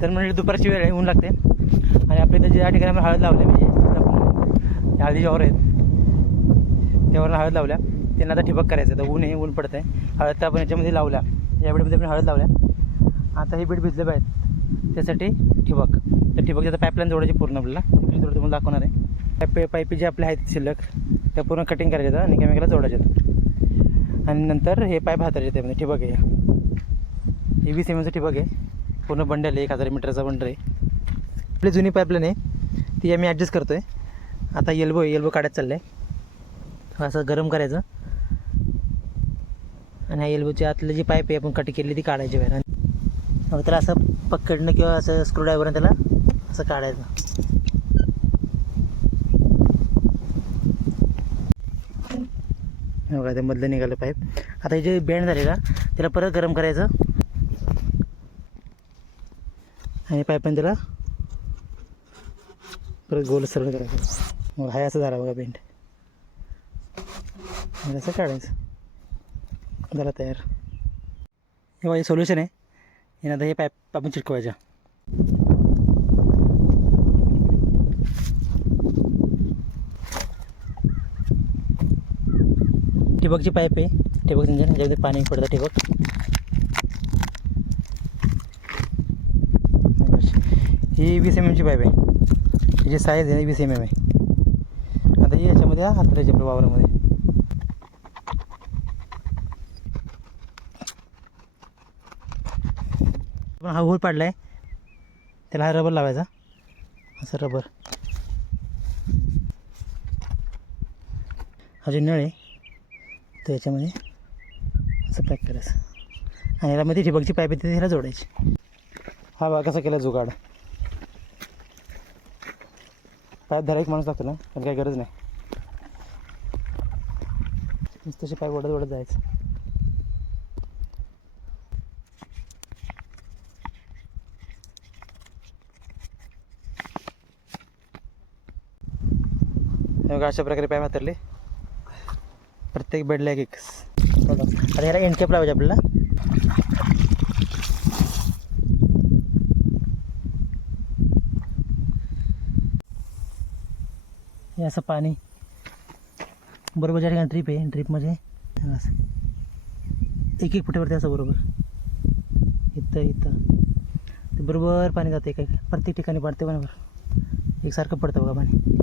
तर म्हणजे दुपारची वेळ आहे, ऊन लागते. आणि आपल्या इथं ज्या ठिकाणी आपण हळद लावले म्हणजे आपण हळदीचे वावर आहेत त्यावरून हळद लावल्या, त्यांना आता ठिबक करायचं. तर ऊन आहे, ऊन पडतं आहे. हळद तर आपण याच्यामध्ये लावल्या, या बेडमध्ये आपण हळद लावल्या. आता हे बेड भिजले पाहिजेत त्यासाठी ठिबक. तर ठिबकची आता पाईपलाईन जोडायची पूर्ण आपल्याला, तिकडे थोडं तुम्हाला दाखवणार आहे. पाईपी जे आपले आहेत शिल्लक त्या पूर्ण कटिंग करायच्या आणि एकमेकाला जोडायच्यात. आणि नंतर हे पाईप हाताळायचे त्यामध्ये. ठिबक आहे, हे 20 mm ठिबक आहे. पूर्ण बंडल आहे, 1000 मीटरचा बंडल आहे. आपली जुनी पाईपलाईन आहे ती आम्ही ॲडजस्ट करतो आहे. आता एल्बो काढायचं चाललं आहे. असं गरम करायचं आणि ह्या एल्बोच्या आतलं जी पाईप आहे आपण कट केली ती काढायची बाहेर. मग त्याला असं पकडणं किंवा असं स्क्रूड्रायव्हरनं त्याला असं काढायचं. बघा ते मधलं निघालं पाईप. आता हे जे बेंड झाले ना त्याला परत गरम करायचं आणि पाईपने त्याला परत गोल सरळ करायचं. मग हा असं झाला बघा बेंड, असं काढायचं, झाला तयार. हे बघा हे सोल्युशन आहे. हे आता हे पाईप आपण चिटकवायच्या. ठिबकची पाईप आहे, ठिबक इंजन, ज्यामध्ये पाणी पडतं ठिबक. ही 20 mm ची पाईप आहे, हिची साईज आहे 20 mm आहे. आता ही याच्यामध्ये हातरायची आपल्या वावरामध्ये. आपण हा होल पाडला आहे, त्याला हा रबर लावायचा, असं रबर. हा जे नळ आहे तर याच्यामध्ये असं पॅक करायचं आणि याच्यामध्ये ठिबकची पाईप येते त्याला जोडायची. हा बघा कसा केला जुगाड. पाईप धरा एक माणूस लागतो ना, पण काही गरज नाही, नुसतं पाईप ओढत जायचं. बघा अशा प्रकारे पाईप हातरले, प्रत्येक बेडला एक. आता ह्याला एंडकॅप लावायचे आपल्याला. हे असं पाणी बरोबर ज्या ठिकाणी ड्रीप आहे, ड्रीपमध्ये असं 1-1 फुटावरती असं बरोबर इथं ते बरोबर पाणी जाते. काय प्रत्येक ठिकाणी पडते बरोबर, एकसारखं पडतं बघा पाणी.